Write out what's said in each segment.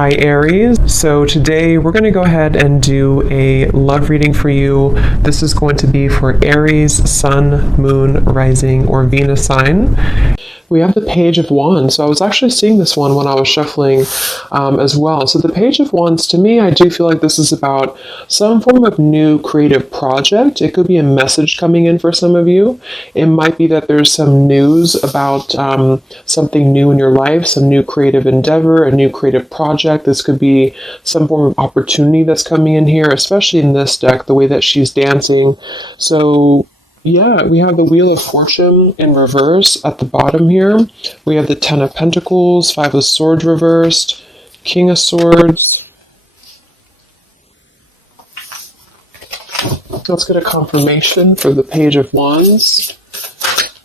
Hi Aries. So today we're going to go ahead and do a love reading for you. This is going to be for Aries, Sun, Moon, Rising, or Venus sign. We have the Page of Wands. So I was actually seeing this one when I was shuffling as well. So the Page of Wands, to me, I do feel like this is about some form of new creative project. It could be a message coming in for some of you. It might be that there's some news about something new in your life, some new creative endeavor, a new creative project. This could be some form of opportunity that's coming in here, especially in this deck, the way that she's dancing. So yeah, we have the Wheel of Fortune in reverse at the bottom here. We have the Ten of Pentacles, Five of Swords reversed, King of Swords. Let's get a confirmation for the Page of Wands.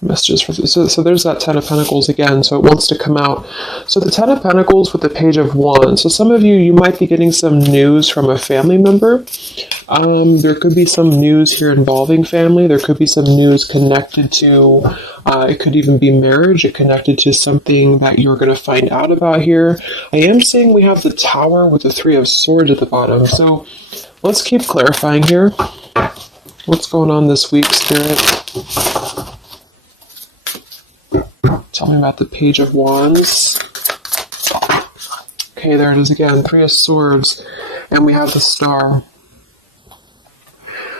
Messages for so there's that Ten of Pentacles again, so it wants to come out. So the Ten of Pentacles with the Page of Wands. So some of you might be getting some news from a family member. There could be some news here involving family. There could be some news connected to, it could even be marriage. It connected to something that you're going to find out about here. I am seeing we have the Tower with the Three of Swords at the bottom. So let's keep clarifying here. What's going on this week, Spirit? Tell me about the Page of Wands. Okay, there it is again. Three of Swords. And we have the Star.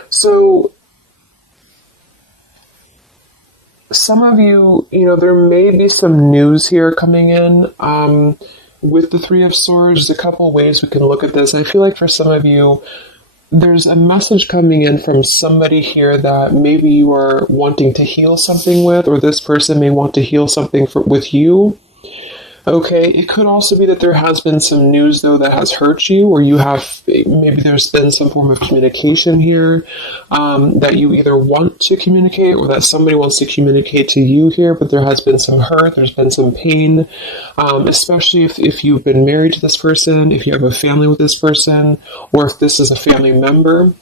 So, some of you, there may be some news here coming in with the Three of Swords. There's a couple ways we can look at this. I feel like for some of you, there's a message coming in from somebody here that maybe you are wanting to heal something with, or this person may want to heal something with you. Okay, it could also be that there has been some news, though, that has hurt you, or maybe there's been some form of communication here that you either want to communicate or that somebody wants to communicate to you here, but there has been some hurt, there's been some pain, especially if you've been married to this person, if you have a family with this person, or if this is a family member.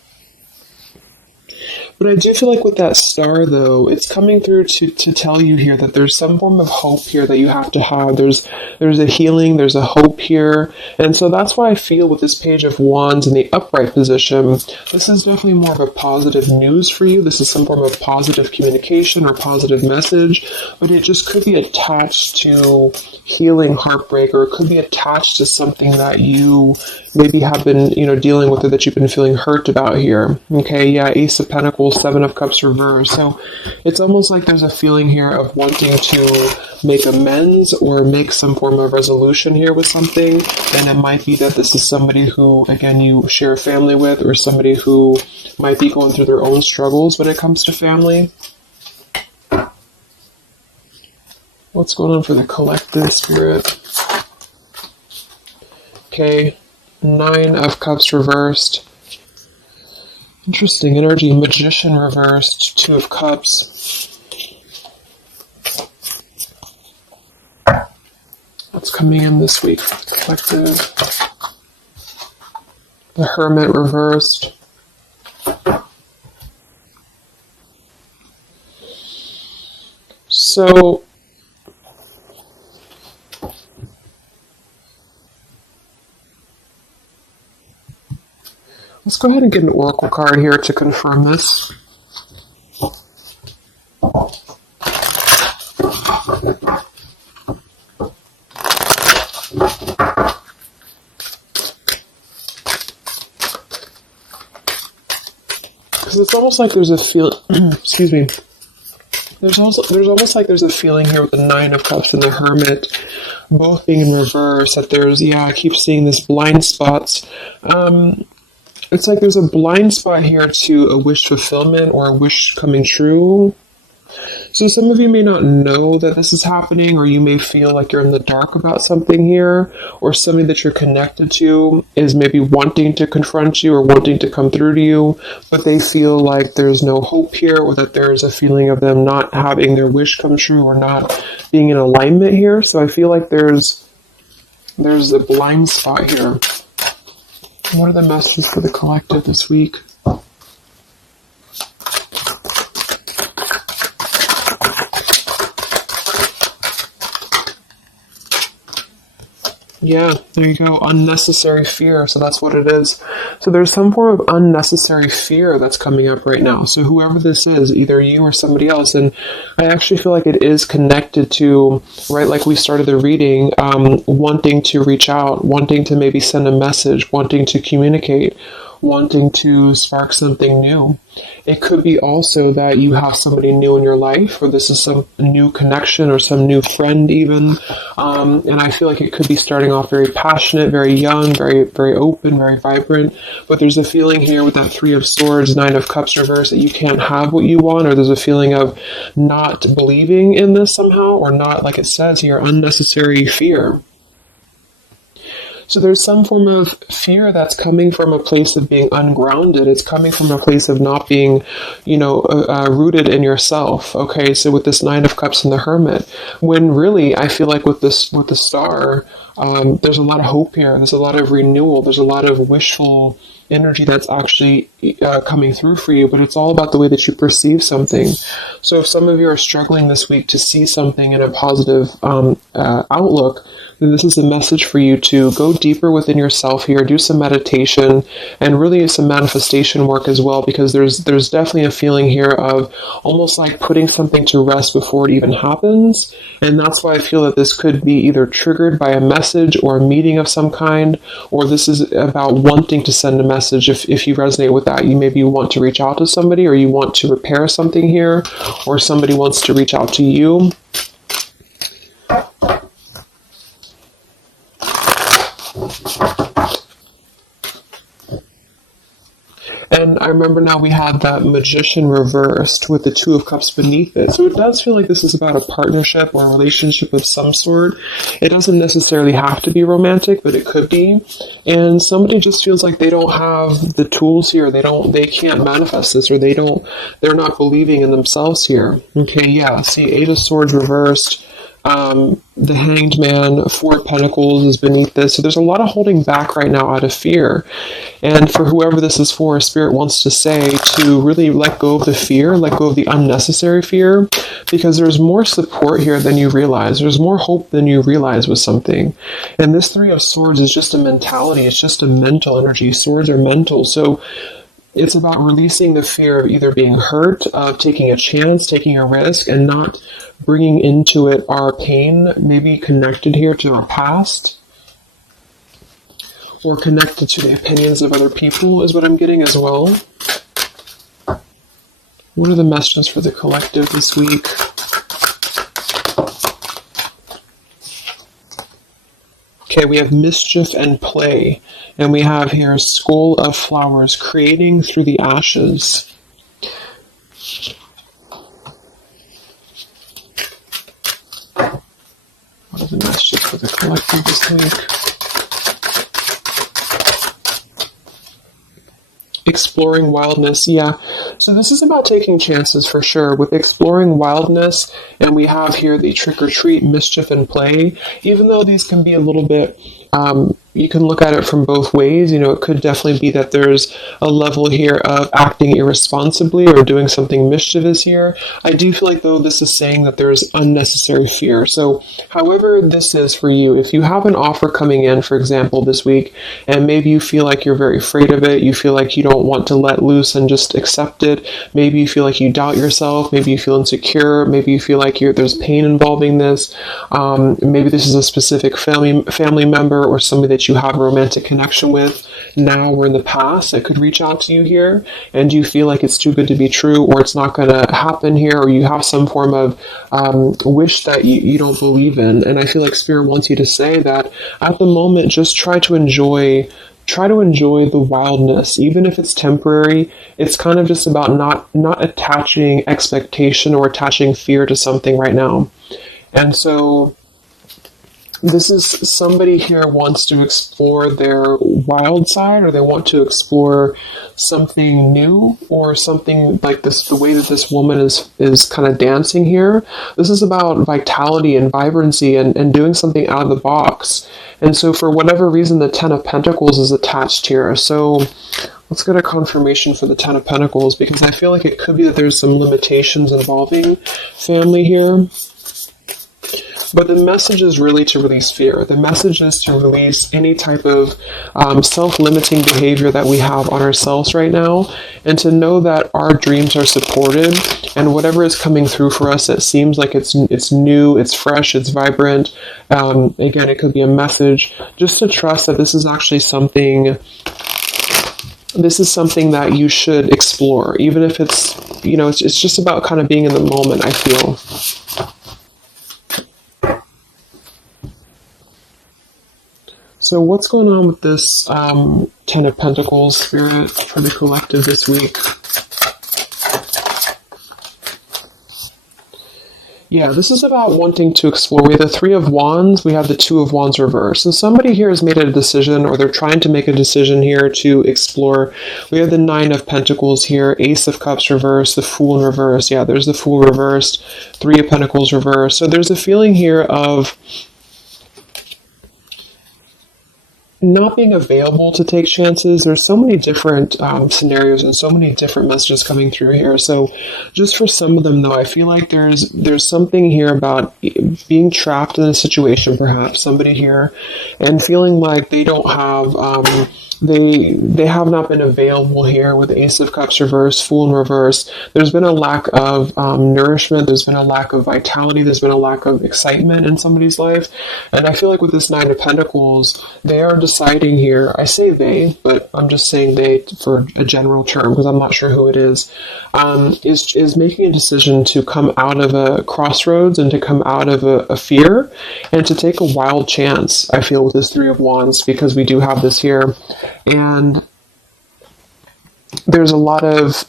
But I do feel like with that Star, though, it's coming through to tell you here that there's some form of hope here that you have to have. There's a healing, there's a hope here. And so that's why I feel with this Page of Wands in the upright position, this is definitely more of a positive news for you. This is some form of positive communication or positive message, but it just could be attached to healing heartbreak, or it could be attached to something that you maybe have been, dealing with, or that you've been feeling hurt about here. Okay, yeah, Ace of Pentacles, Seven of Cups reversed. So it's almost like there's a feeling here of wanting to make amends or make some form of resolution here with something. And it might be that this is somebody who, again, you share a family with, or somebody who might be going through their own struggles when it comes to family. What's going on for the collective, Spirit? Okay, Nine of Cups reversed. Interesting energy. Magician reversed. Two of Cups. What's coming in this week for the collective? The Hermit reversed. So, let's go ahead and get an oracle card here to confirm this. Because it's almost like there's a excuse me. There's almost like there's a feeling here with the Nine of Cups and the Hermit both being in reverse, that there's, I keep seeing this blind spots. It's like there's a blind spot here to a wish fulfillment or a wish coming true. So some of you may not know that this is happening, or you may feel like you're in the dark about something here, or somebody that you're connected to is maybe wanting to confront you or wanting to come through to you, but they feel like there's no hope here, or that there's a feeling of them not having their wish come true or not being in alignment here. So I feel like there's a blind spot here. What are the messages for the collective this week? Yeah, there you go. Unnecessary fear. So that's what it is. So there's some form of unnecessary fear that's coming up right now. So whoever this is, either you or somebody else, and I actually feel like it is connected to, right, like we started the reading, wanting to reach out, wanting to maybe send a message, wanting to communicate, wanting to spark something new. It could be also that you have somebody new in your life, or this is some new connection or some new friend even. And I feel like it could be starting off very passionate, very young, very, very open, very vibrant. But there's a feeling here with that Three of Swords, Nine of Cups reverse, that you can't have what you want, or there's a feeling of not believing in this somehow, or not, like it says here, unnecessary fear. So there's some form of fear that's coming from a place of being ungrounded. It's coming from a place of not being, rooted in yourself. Okay, so with this Nine of Cups and the Hermit, when really I feel like with the Star, there's a lot of hope here. There's a lot of renewal. There's a lot of wishful energy that's actually coming through for you, but it's all about the way that you perceive something. So if some of you are struggling this week to see something in a positive outlook, then this is a message for you to go deeper within yourself here, do some meditation, and really some manifestation work as well, because there's definitely a feeling here of almost like putting something to rest before it even happens. And that's why I feel that this could be either triggered by a message or a meeting of some kind, or this is about wanting to send a message. If you resonate with that, you maybe want to reach out to somebody, or you want to repair something here, or somebody wants to reach out to you. And I remember now we had that Magician reversed with the Two of Cups beneath it. So it does feel like this is about a partnership or a relationship of some sort. It doesn't necessarily have to be romantic, but it could be. And somebody just feels like they don't have the tools here. They can't manifest this, or they're not believing in themselves here. Okay, yeah. See, Eight of Swords reversed. The Hanged Man, Four of Pentacles is beneath this. So there's a lot of holding back right now out of fear. And for whoever this is for, Spirit wants to say to really let go of the fear, let go of the unnecessary fear, because there's more support here than you realize. There's more hope than you realize with something. And this Three of Swords is just a mentality. It's just a mental energy. Swords are mental. So it's about releasing the fear of either being hurt, of taking a chance, taking a risk, and not bringing into it our pain, maybe connected here to our past, or connected to the opinions of other people is what I'm getting as well. What are the messages for the collective this week? Okay, we have mischief and play. And we have here Skull of Flowers, creating through the ashes. What are the messages for the collective this week? Exploring wildness, yeah. So this is about taking chances for sure. With exploring wildness, and we have here the trick or treat, mischief and play. Even though these can be a little bit, you can look at it from both ways. It could definitely be that there's a level here of acting irresponsibly or doing something mischievous here. I do feel like, though, this is saying that there's unnecessary fear. So however this is for you, if you have an offer coming in, for example, this week, and maybe you feel like you're very afraid of it, you feel like you don't want to let loose and just accept it, maybe you feel like you doubt yourself, maybe you feel insecure, maybe you feel like there's pain involving this, maybe this is a specific family member or somebody that you have a romantic connection with now or in the past that could reach out to you here, and you feel like it's too good to be true, or it's not going to happen here, or you have some form of wish that you don't believe in. And I feel like Spirit wants you to say that at the moment, just try to enjoy the wildness, even if it's temporary. It's kind of just about not attaching expectation or attaching fear to something right now. And so this is somebody here wants to explore their wild side, or they want to explore something new, or something like this, the way that this woman is kind of dancing here. This is about vitality and vibrancy and doing something out of the box. And so for whatever reason, the Ten of Pentacles is attached here. So let's get a confirmation for the Ten of Pentacles, because I feel like it could be that there's some limitations involving family here. But the message is really to release fear. The message is to release any type of self-limiting behavior that we have on ourselves right now, and to know that our dreams are supported, and whatever is coming through for us that seems like it's new, it's fresh, it's vibrant. Again, it could be a message. Just to trust that this is actually something. This is something that you should explore, even if it's, it's just about kind of being in the moment, I feel. So what's going on with this Ten of Pentacles spirit for the collective this week? Yeah, this is about wanting to explore. We have the Three of Wands, we have the Two of Wands reverse. So somebody here has made a decision, or they're trying to make a decision here to explore. We have the Nine of Pentacles here, Ace of Cups reverse, the Fool in reverse. Yeah, there's the Fool reversed, Three of Pentacles reverse. So there's a feeling here of not being available to take chances. There's so many different scenarios and so many different messages coming through here. So just for some of them, though, I feel like there's something here about being trapped in a situation, perhaps somebody here, and feeling like they don't have they have not been available here with Ace of Cups reverse, Fool in reverse. There's been a lack of nourishment. There's been a lack of vitality. There's been a lack of excitement in somebody's life. And I feel like with this Nine of Pentacles, they are deciding here, I say they, but I'm just saying they for a general term because I'm not sure who it is making a decision to come out of a crossroads and to come out of a fear and to take a wild chance, I feel, with this Three of Wands, because we do have this here. And there's a lot of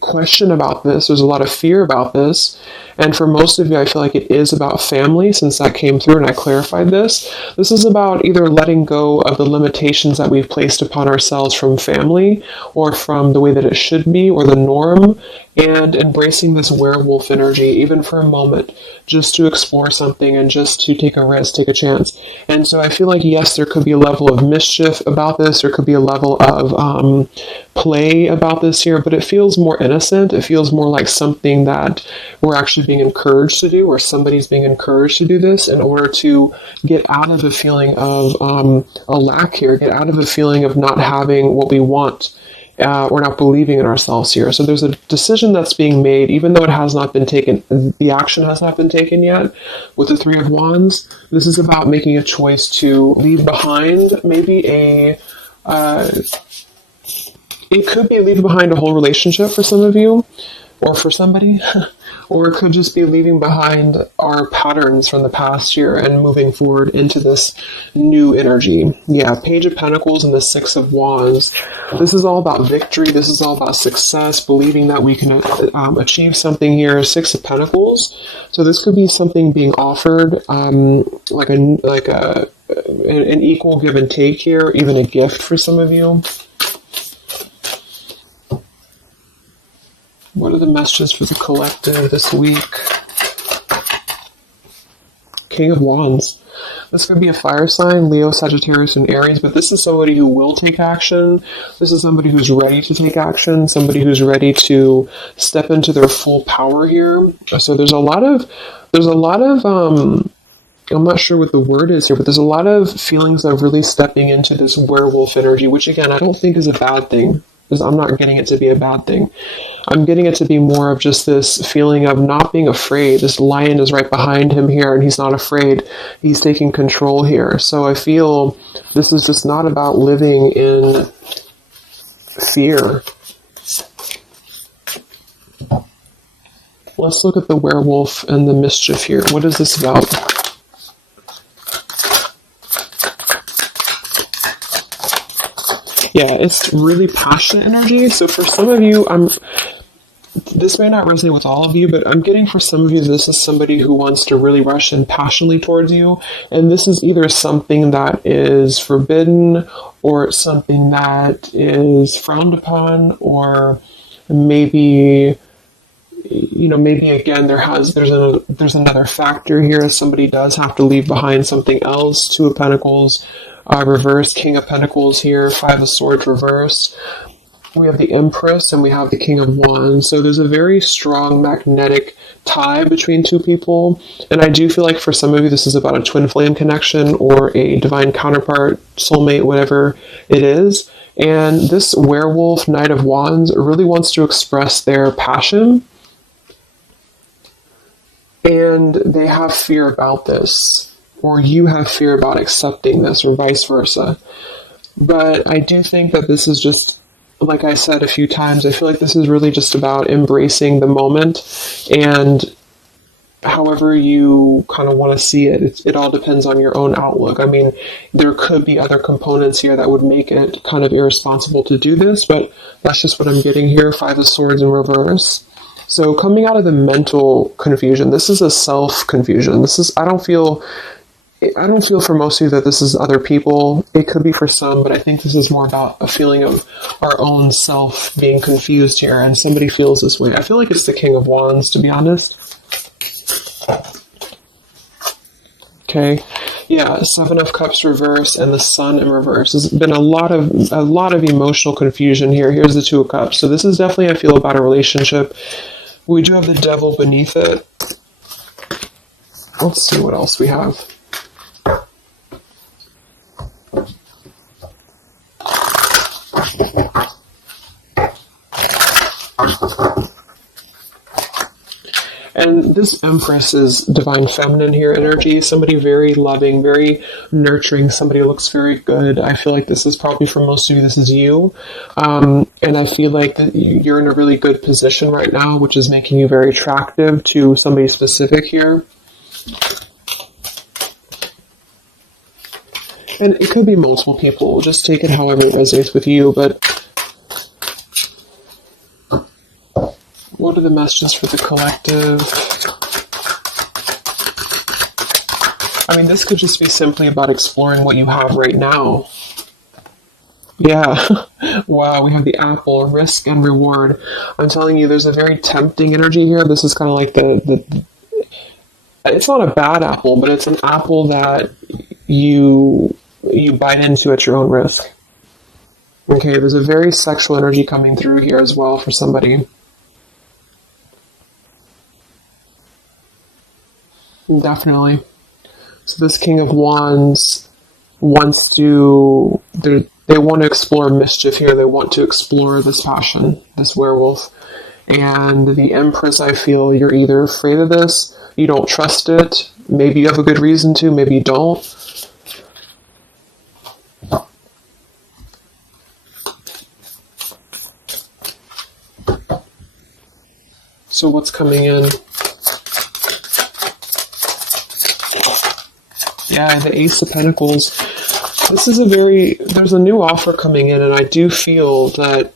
question about this. There's a lot of fear about this. And for most of you, I feel like it is about family, since that came through and I clarified this. This is about either letting go of the limitations that we've placed upon ourselves from family or from the way that it should be or the norm, and embracing this werewolf energy, even for a moment, just to explore something and just to take a risk, take a chance. And so I feel like, yes, there could be a level of mischief about this. There could be a level of play about this here, but it feels more innocent. It feels more like something that we're actually being encouraged to do, or somebody's being encouraged to do this in order to get out of a feeling of a lack here, get out of a feeling of not having what we want. Or not believing in ourselves here. So there's a decision that's being made, even though it has not been taken, the action has not been taken yet. With the Three of Wands, this is about making a choice to leave behind maybe it could be leaving behind a whole relationship for some of you, or for somebody, or it could just be leaving behind our patterns from the past year and moving forward into this new energy. Yeah, Page of Pentacles and the Six of Wands. This is all about victory. This is all about success, believing that we can achieve something here. Six of Pentacles. So this could be something being offered, like an equal give and take here, even a gift for some of you. What are the messages for the collective this week? King of Wands. This could be a fire sign, Leo, Sagittarius, and Aries, but this is somebody who will take action. This is somebody who's ready to take action, somebody who's ready to step into their full power here. So there's a lot of, I'm not sure what the word is here, but there's a lot of feelings of really stepping into this werewolf energy, which again, I don't think is a bad thing. I'm not getting it to be a bad thing. I'm getting it to be more of just this feeling of not being afraid. This lion is right behind him here, and he's not afraid. He's taking control here. So I feel this is just not about living in fear. Let's look at the werewolf and the mischief here. What is this about? Yeah, it's really passionate energy. So for some of you, this may not resonate with all of you, but I'm getting for some of you, this is somebody who wants to really rush in passionately towards you. And this is either something that is forbidden or something that is frowned upon, or maybe, maybe again, there's another factor here. Somebody does have to leave behind something else. Two of Pentacles. Reverse, King of Pentacles here, Five of Swords reverse. we have the Empress, and we have the King of Wands. So there's a very strong magnetic tie between two people. And I do feel like for some of you, this is about a twin flame connection or a divine counterpart, soulmate, whatever it is. And this werewolf, Knight of Wands, really wants to express their passion. And they have fear about this, or you have fear about accepting this, or vice versa. But I do think that this is just, like I said a few times, I feel like this is really just about embracing the moment, and however you kind of want to see it, it all depends on your own outlook. I mean, there could be other components here that would make it kind of irresponsible to do this, but that's just what I'm getting here. Five of Swords in reverse. So coming out of the mental confusion, this is a self-confusion. This is, I don't feel for most of you that this is other people. It could be for some, but I think this is more about a feeling of our own self being confused here, and somebody feels this way. I feel like it's the King of Wands, to be honest. Okay, yeah, Seven of Cups reverse and the Sun in reverse. There's been a lot of emotional confusion here. Here's the Two of Cups. So this is definitely, I feel, about a relationship. We do have the Devil beneath it. Let's see what else we have. And this Empress is divine feminine here energy. Somebody very loving, very nurturing. Somebody who looks very good. I feel like this is probably, for most of you, this is you. And I feel like that you're in a really good position right now, which is making you very attractive to somebody specific here. And it could be multiple people. Just take it however it resonates with you. But what are the messages for the collective? I mean, this could just be simply about exploring what you have right now. Yeah. Wow, we have the apple, risk and reward. I'm telling you, there's a very tempting energy here. This is kind of like the it's not a bad apple, but it's an apple that you bite into at your own risk. Okay, there's a very sexual energy coming through here as well for somebody. Definitely. So this King of Wands wants to, they want to explore mischief here. They want to explore this passion, this werewolf. And the Empress, I feel you're either afraid of this, you don't trust it, maybe you have a good reason to, maybe you don't. So what's coming in? Yeah, the Ace of Pentacles. This is there's a new offer coming in, and I do feel that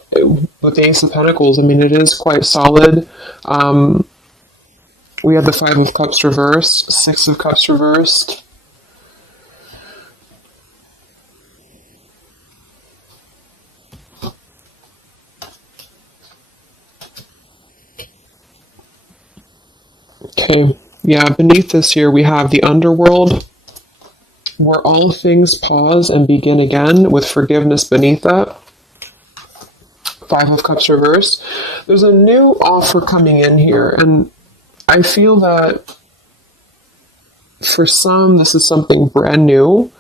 with the Ace of Pentacles, I mean, it is quite solid. We have the Five of Cups reversed, Six of Cups reversed. Okay, yeah, beneath this here we have the Underworld, where all things pause and begin again, with forgiveness beneath that. Five of Cups reversed. There's a new offer coming in here, and I feel that for some, this is something brand new,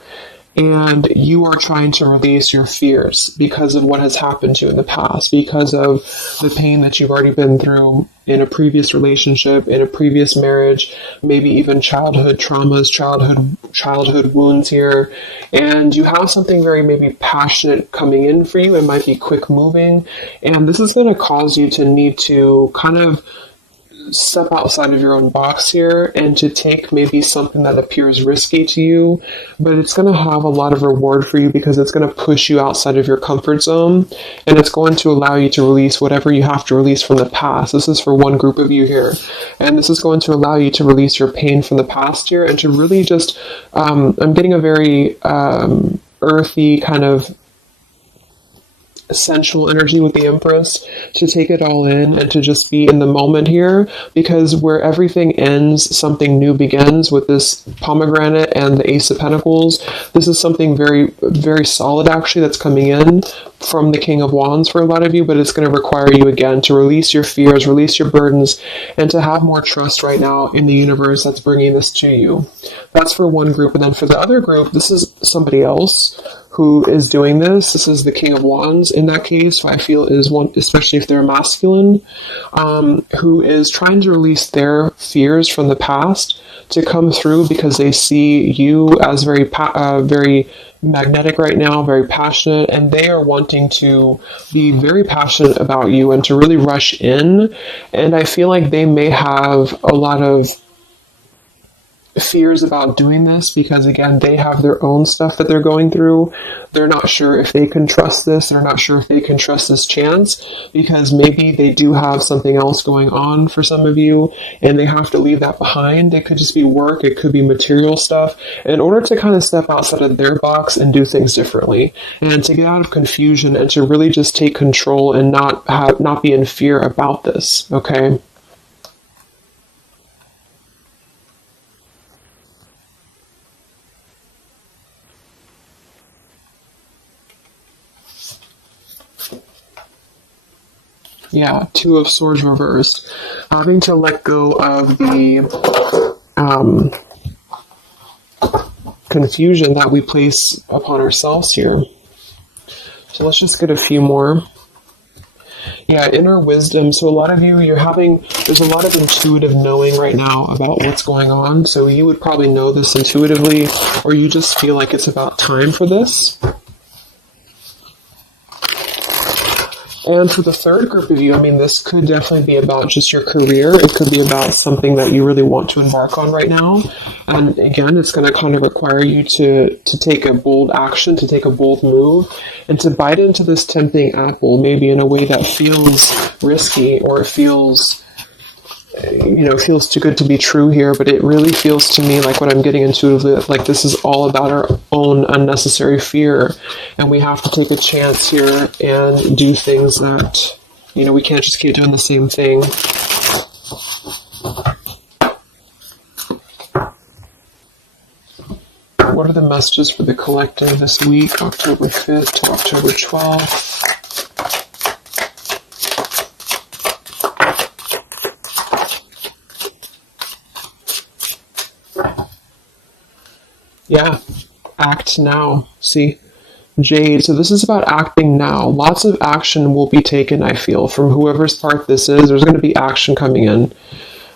and you are trying to release your fears because of what has happened to you in the past, because of the pain that you've already been through in a previous relationship, in a previous marriage, maybe even childhood traumas, childhood wounds here. And you have something very maybe passionate coming in for you. It might be quick moving. And this is going to cause you to need to kind of step outside of your own box here and to take maybe something that appears risky to you, but it's going to have a lot of reward for you because it's going to push you outside of your comfort zone, and it's going to allow you to release whatever you have to release from the past. This is for one group of you here, and this is going to allow you to release your pain from the past here and to really just I'm getting a very earthy kind of sensual energy with the Empress, to take it all in and to just be in the moment here, because where everything ends, something new begins with this pomegranate and the Ace of Pentacles. This is something very, very solid actually that's coming in from the King of Wands for a lot of you, but it's going to require you again to release your fears, release your burdens, and to have more trust right now in the universe that's bringing this to you. That's for one group. And then for the other group, this is somebody else who is doing this. This is the King of Wands in that case, who I feel is one, especially if they're masculine, who is trying to release their fears from the past to come through, because they see you as very magnetic right now, very passionate, and they are wanting to be very passionate about you and to really rush in. And I feel like they may have a lot of fears about doing this because, again, they have their own stuff that they're going through. They're not sure if they can trust this. They're not sure if they can trust this chance, because maybe they do have something else going on for some of you and they have to leave that behind. It could just be work. It could be material stuff in order to kind of step outside of their box and do things differently, and to get out of confusion and to really just take control and not be in fear about this. Okay. Yeah, Two of Swords reversed. Having to let go of the confusion that we place upon ourselves here. So let's just get a few more. Yeah, inner wisdom. So a lot of you, there's a lot of intuitive knowing right now about what's going on. So you would probably know this intuitively, or you just feel like it's about time for this. And for the third group of you, I mean, this could definitely be about just your career. It could be about something that you really want to embark on right now. And again, it's going to kind of require you to take a bold action, to take a bold move, and to bite into this tempting apple, maybe in a way that feels risky, or feels too good to be true here, but it really feels to me like what I'm getting intuitively, like this is all about our own unnecessary fear, and we have to take a chance here and do things that, we can't just keep doing the same thing. What are the messages for the collective this week, October 5th to October 12th? Yeah, act now. See, Jade. So this is about acting now. Lots of action will be taken, I feel, from whoever's part this is. There's going to be action coming in.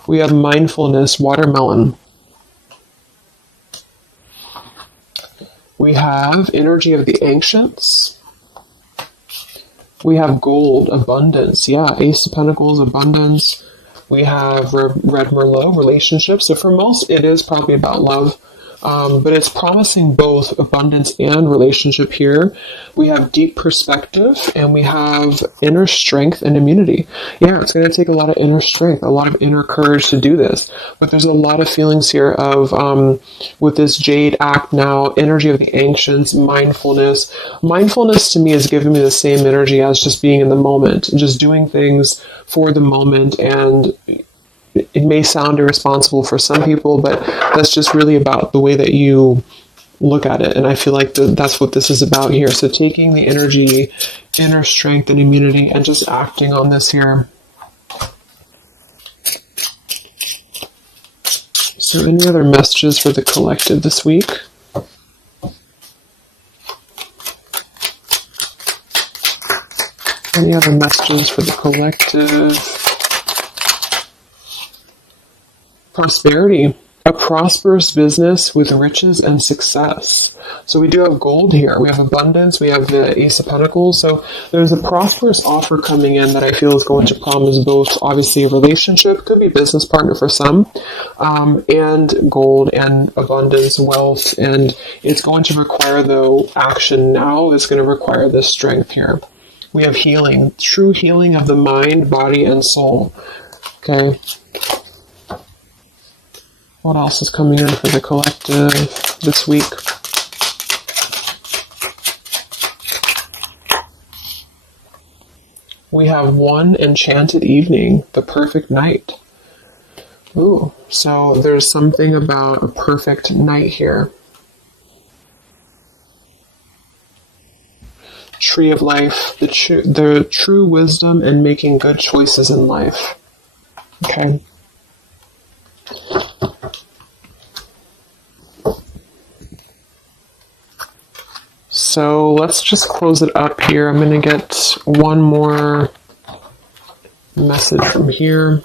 We have mindfulness, watermelon. We have energy of the ancients. We have gold, abundance. Yeah, Ace of Pentacles, abundance. We have Red Merlot, relationships. So for most, it is probably about love. But it's promising both abundance and relationship here. We have deep perspective, and we have inner strength and immunity. Yeah, it's going to take a lot of inner strength, a lot of inner courage to do this. But there's a lot of feelings here of, with this Jade, act now, energy of the ancients, mindfulness. Mindfulness to me is giving me the same energy as just being in the moment, just doing things for the moment. And it may sound irresponsible for some people, but that's just really about the way that you look at it. And I feel like that's what this is about here. So taking the energy, inner strength and immunity, and just acting on this here. So any other messages for the collective this week? Any other messages for the collective? Prosperity, a prosperous business with riches and success. So we do have gold here. We have abundance. We have the Ace of Pentacles. So there's a prosperous offer coming in that I feel is going to promise both, obviously, a relationship, could be a business partner for some, and gold and abundance, wealth. And it's going to require, though, action now. It's going to require this strength here. We have healing, true healing of the mind, body, and soul. Okay. What else is coming in for the collective this week? We have one enchanted evening, the perfect night. Ooh, so there's something about a perfect night here. Tree of life, the true wisdom in making good choices in life. Okay. So let's just close it up here. I'm going to get one more message from here.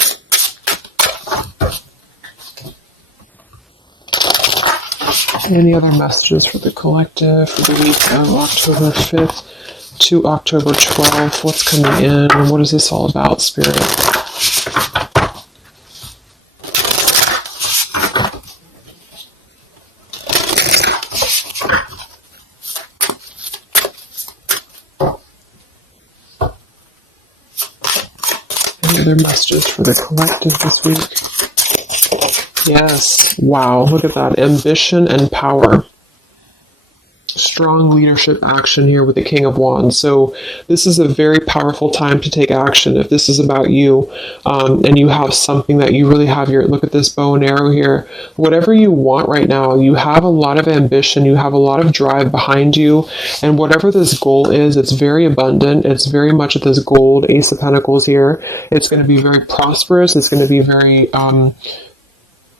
Any other messages for the collective for the week of October 5th to October 12th? What's coming in? What is this all about, Spirit? Any other messages for the collective this week? Yes. Wow. Look at that. Ambition and power. Strong leadership action here with the King of Wands. So this is a very powerful time to take action. If this is about you, and you have something that you really have your, look at this bow and arrow here, whatever you want right now, you have a lot of ambition, you have a lot of drive behind you, and whatever this goal is, it's very abundant. It's very much at this gold, Ace of Pentacles here. It's going to be very prosperous. It's going to be very,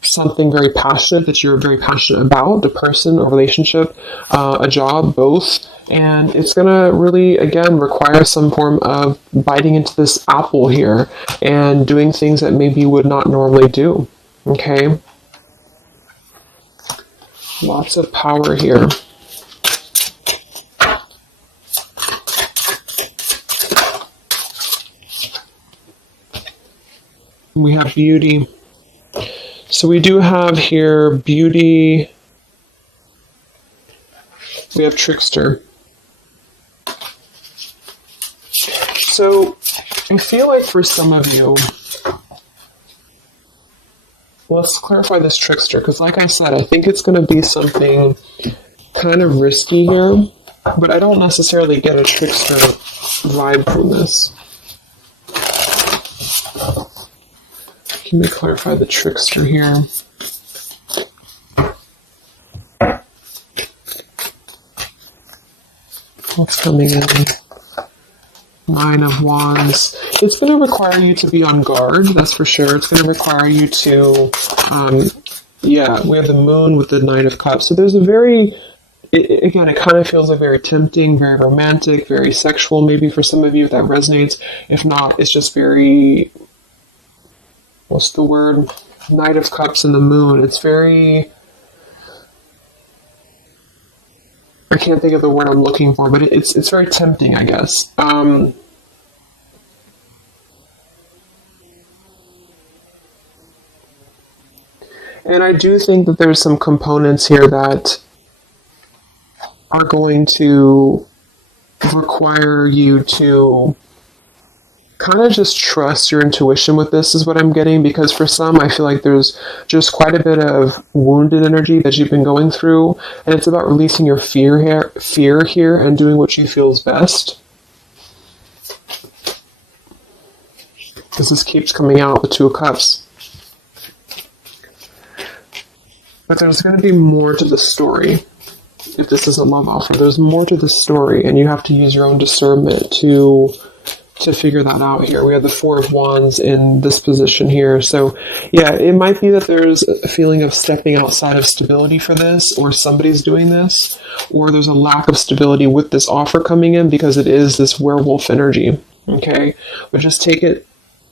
something very passionate that you're very passionate about, the person, a relationship, a job, both. And it's going to really, again, require some form of biting into this apple here and doing things that maybe you would not normally do. Okay? Lots of power here. We have beauty. So we do have here beauty. We have trickster. So I feel like for some of you, let's clarify this trickster, because like I said, I think it's going to be something kind of risky here, but I don't necessarily get a trickster vibe from this. Let me clarify the trickster here. What's coming in? Nine of Wands. It's going to require you to be on guard, that's for sure. It's going to require you to, we have the Moon with the Nine of Cups. So there's a very, again, it kind of feels like very tempting, very romantic, very sexual, maybe for some of you if that resonates. If not, it's just very, what's the word? Knight of Cups and the Moon. It's very, I can't think of the word I'm looking for, but it's very tempting, I guess. And I do think that there's some components here that are going to require you to kind of just trust your intuition with this, is what I'm getting, because for some, I feel like there's just quite a bit of wounded energy that you've been going through, and it's about releasing your fear here and doing what you feel is best. Because this keeps coming out, the Two of Cups. But there's going to be more to the story. If this is a love offer, there's more to the story, and you have to use your own discernment to figure that out here. We have the Four of Wands in this position here. So yeah, it might be that there's a feeling of stepping outside of stability for this, or somebody's doing this, or there's a lack of stability with this offer coming in because it is this werewolf energy. Okay? But just take it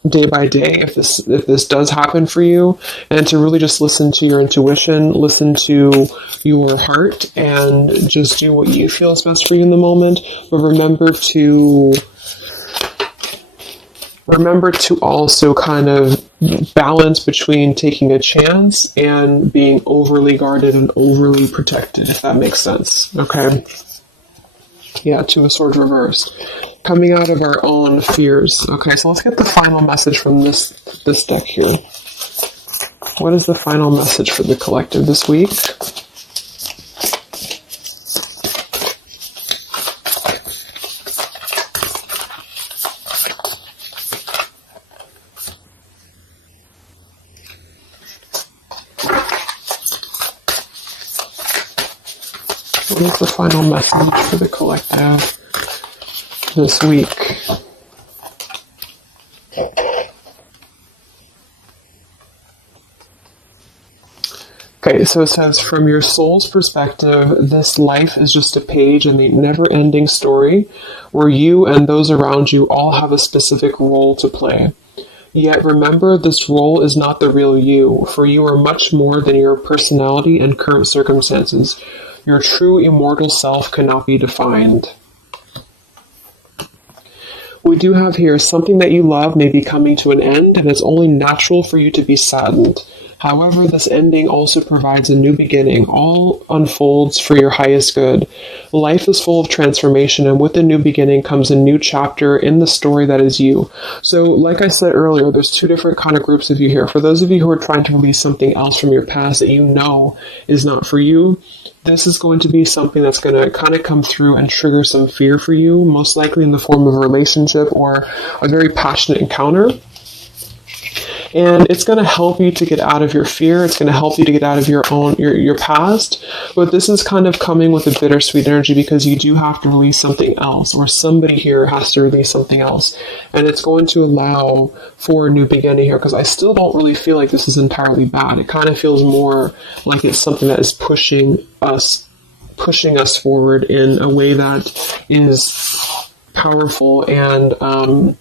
day by day if this does happen for you, and to really just listen to your intuition, listen to your heart, and just do what you feel is best for you in the moment. But remember to also kind of balance between taking a chance and being overly guarded and overly protected, if that makes sense. Okay? Yeah, Two of Swords reverse. Coming out of our own fears. Okay, so let's get the final message from this deck here. What is the final message for the collective this week? is the final message for the collective this week? Okay, so it says, from your soul's perspective, this life is just a page in the never-ending story where you and those around you all have a specific role to play. Yet remember, this role is not the real you, for you are much more than your personality and current circumstances. Your true immortal self cannot be defined. We do have here, something that you love may be coming to an end, and it's only natural for you to be saddened. However, this ending also provides a new beginning. All unfolds for your highest good. Life is full of transformation, and with the new beginning comes a new chapter in the story that is you. So, like I said earlier, there's two different kind of groups of you here. For those of you who are trying to release something else from your past that you know is not for you, this is going to be something that's going to kind of come through and trigger some fear for you, most likely in the form of a relationship or a very passionate encounter. And it's going to help you to get out of your fear. It's going to help you to get out of your past. But this is kind of coming with a bittersweet energy because you do have to release something else, or somebody here has to release something else. And it's going to allow for a new beginning here, because I still don't really feel like this is entirely bad. It kind of feels more like it's something that is pushing us forward in a way that is powerful and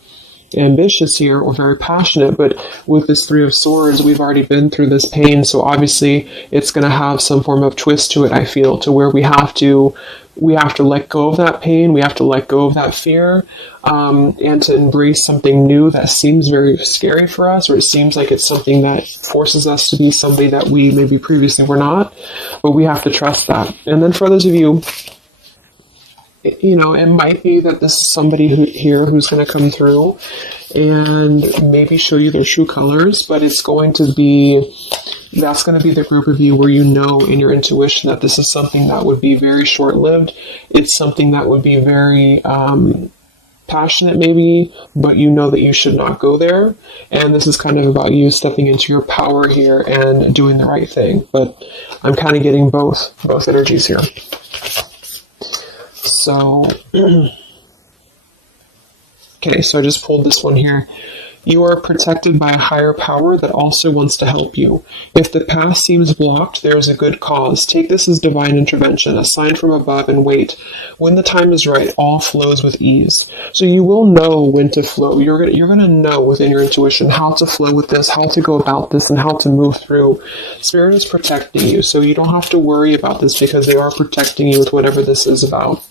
ambitious here, or very passionate. But with this Three of Swords, we've already been through this pain, so obviously it's going to have some form of twist to it, I feel, to where we have to let go of that pain, we have to let go of that fear, and to embrace something new that seems very scary for us, or it seems like it's something that forces us to be somebody that we maybe previously were not, but we have to trust that. And then for those of you, you know, it might be that this is somebody who's going to come through and maybe show you their true colors, but that's going to be the group of you where you know in your intuition that this is something that would be very short-lived. It's something that would be very passionate maybe, but you know that you should not go there. And this is kind of about you stepping into your power here and doing the right thing. But I'm kind of getting both energies here. So, okay, so I just pulled this one here. You are protected by a higher power that also wants to help you. If the path seems blocked, there is a good cause. Take this as divine intervention, a sign from above, and wait. When the time is right, all flows with ease. So you will know when to flow. You're gonna know within your intuition how to flow with this, how to go about this, and how to move through. Spirit is protecting you, so you don't have to worry about this because they are protecting you with whatever this is about.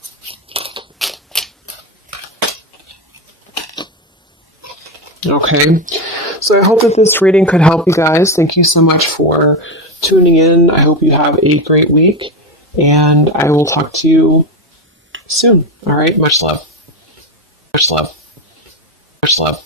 Okay, so I hope that this reading could help you guys. Thank you so much for tuning in. I hope you have a great week, and I will talk to you soon. All right, much love. Much love. Much love.